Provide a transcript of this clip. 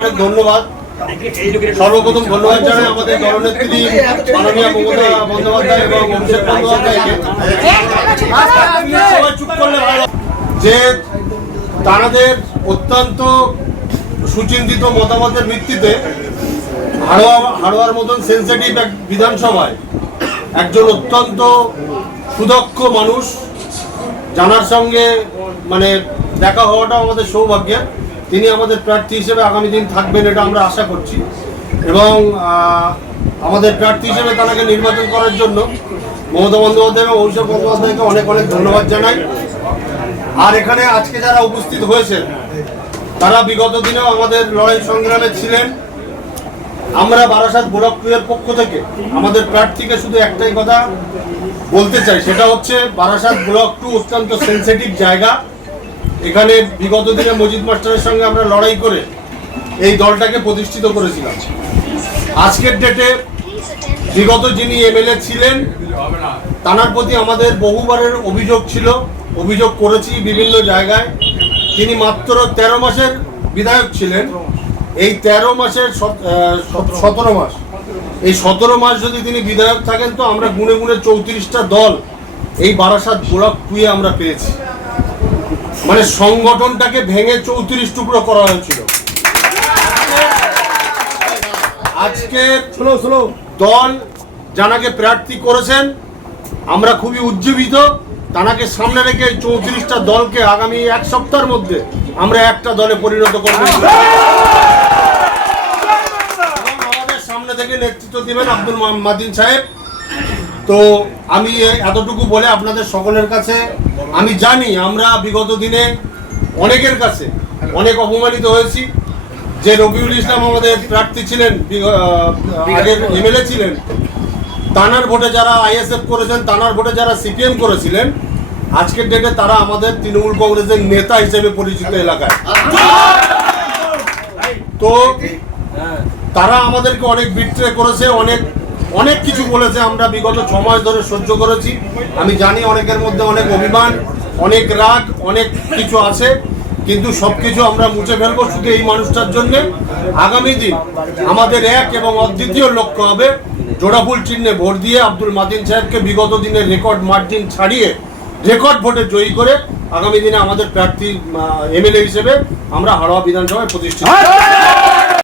ধন্যবাদ। সর্বপ্রথম ধন্যবাদ জানাই আমাদের দলনেত্রী মাননীয় মমতা বন্দ্যোপাধ্যায় এবং অভিষেক বন্দ্যোপাধ্যায়কে, চুপ করলে ভালো, যে তাদের অত্যন্ত সুচিন্তিত মতামতের ভিত্তিতে হাড়োয়ার মতন সেন্সিটিভ এক বিধানসভায় একজন অত্যন্ত সুদক্ষ মানুষ, জানার সঙ্গে দেখা হওয়াটাও আমাদের সৌভাগ্যের। তিনি আমাদের প্রার্থী হিসেবে আগামী দিন থাকবেন, এটা আমরা আশা করছি, এবং আমাদের প্রার্থী হিসেবে তাকে নির্বাচন করার জন্য মমতা বন্দ্যোপাধ্যায় এবং অভিষেক বন্দ্যোপাধ্যায়কে অনেক অনেক ধন্যবাদ জানাই। আর এখানে আজকে যারা উপস্থিত হয়েছেন তারা বিগত দিনেও আমাদের লড়াই সংগ্রামে ছিলেন। আমরা বারাসাত ব্লক 2 এর পক্ষ থেকে আমাদের প্রার্থীকে শুধু একটাই কথা বলতে চাই, সেটা হচ্ছে বারাসাত ব্লক 2 অত্যন্ত সেন্সিটিভ জায়গা। এখানে বিগত দিনে মজিদ মাস্টারের সঙ্গে আমরা লড়াই করে এই দলটাকে প্রতিষ্ঠিত করেছিলাম। আজকের ডেটে বিগত যিনি এমএলএ ছিলেন তার প্রতি আমাদের বহুবারের অভিযোগ করেছি বিভিন্ন জায়গায়। তিনি মাত্র 13 মাসের বিধায়ক ছিলেন। এই 13 মাসের 17 মাস, এই 17 মাস যদি তিনি বিধায়ক থাকেন তো আমরা গুনে গুনে 34টা দল এই বারাসাত ব্লক 2 এ আমরা পেয়েছি। সংগঠনটাকে ভেঙে 34 টুকরো করা হয়েছিল। আজকে দল যাকে প্রার্থী করেছেন আমরা খুবই উজ্জীবিত। তাকে সামনে রেখে 34টা দলকে আগামী এক সপ্তাহের মধ্যে আমরা একটা দলে পরিণত করব। আমাদের সামনে থেকে নেতৃত্ব দিবেন আব্দুল মাতিন সাহেব। তো আমি এতটুকু বলে আপনাদের সকলের কাছে, আমি জানি আমরা বিগত দিনে অনেকের কাছে অনেক অপমানিত হয়েছি। যে রবিউল ইসলাম আমাদের প্রার্থী ছিলেন, আগের এমএলএ ছিলেন, তানার ভোটে যারা আইএসএফ করেছেন, তানার ভোটে যারা সিপিএম করেছিলেন, আজকের ডেটে তারা আমাদের তৃণমূল কংগ্রেসের নেতা হিসেবে পরিচিত এলাকায়। তো তারা আমাদেরকে অনেক বিট্রে করেছে, অনেক কিছু বলেছে। আমরা বিগত 6 মাস ধরে সহ্য করেছি। আমি জানি অনেকের মধ্যে অনেক অভিমান, অনেক রাগ, অনেক কিছু আছে, কিন্তু সবকিছু আমরা মুছে ফেলবো শুধু এই মানুষটার জন্য। আগামী দিন আমাদের এক এবং অদ্বিতীয় লক্ষ্য হবে জোড়াফুল চিহ্নে ভোট দিয়ে আব্দুল মাতিন সাহেবকে বিগত দিনের রেকর্ড মার্জিন ছাড়িয়ে রেকর্ড ভোটে জয়ী করে আগামী দিনে আমাদের প্রার্থী এমএলএ হিসেবে আমরা হাড়োয়া বিধানসভায় প্রতিষ্ঠিত।